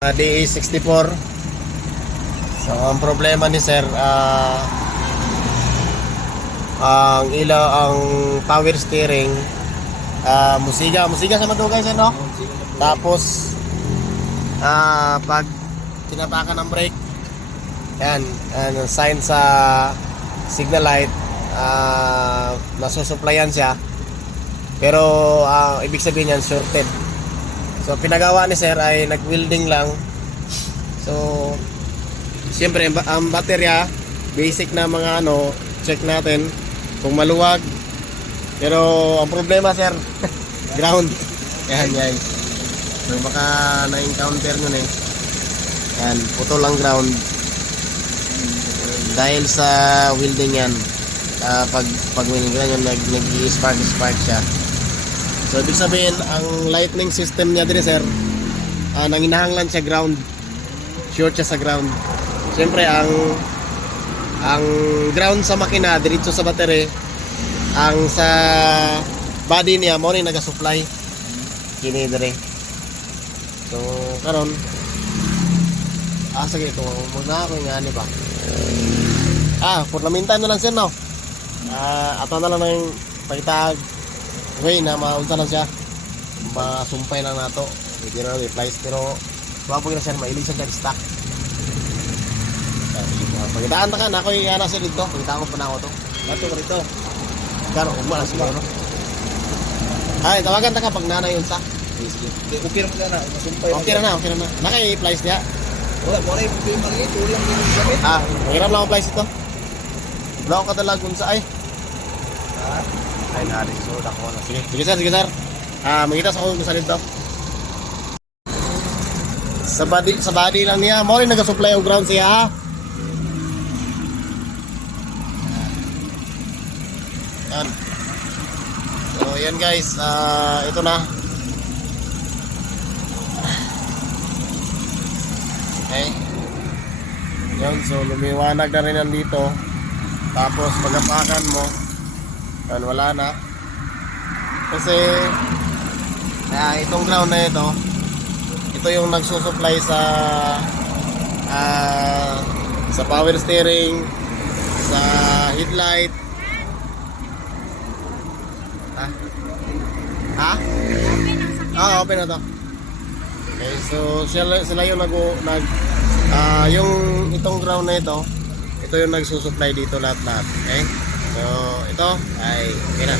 DA64. So ang problema ni sir, ang ilaw, ang power steering, musiga sa matugay sir, no? Tapos pag tinapakan ng brake, yan, sign sa signal light, nasusuplayan siya, pero ibig sabihin yan shorted. So pinagawa ni sir ay nag-welding lang. So siyempre ang baterya, basic na mga check natin kung maluwag. Pero ang problema sir, ground. Yan. So baka na-encounter nyo eh. Yan, putol ang ground. Dahil sa welding yan. Pag winigran yun, nag-spark siya. So ibig sabihin, ang lightning system niya din sir, nanginahanglan siya ground. Short siya sa ground. Siyempre ang ground sa makina diretso sa battery, ang sa body niya mo ni naga-supply kini dire. So karon sige ito muna ako nga ni ba. Porlamintan na lang sir, no. Ato na lang ng pagitag way na maunta lang siya, masumpay lang nato, hindi na replies, pero wapag na siya mailisan siya stock. Pagitaan na ka na ako yung nasa dito, pagitaan ko pa na ako to ato ko rito karo umala siguro, no? Tawagan ta ka pag nanay yun sa Okay na masumpay. okay na naka-replies niya. Wala yung maliit, ulang din yung gamit. Mahirap lang ang price ito. Wala ko kadalagun sa ay nari so dako na. Sige sir. Mangita sa ako sa dito. Sa body lang niya, mo rin naga-supply ang ground siya, ha. Yan. So yan guys, ito na. Okay. Yan, so lumiwanag na rin nandito. Tapos magapakan mo, yan, wala na. Kasi itong ground na ito yung nagsusupply sa power steering, sa headlight. Open na to. Okay, so sila yung yung itong ground na ito yung nagsusupply dito lahat. Okay? So ito ay okay na.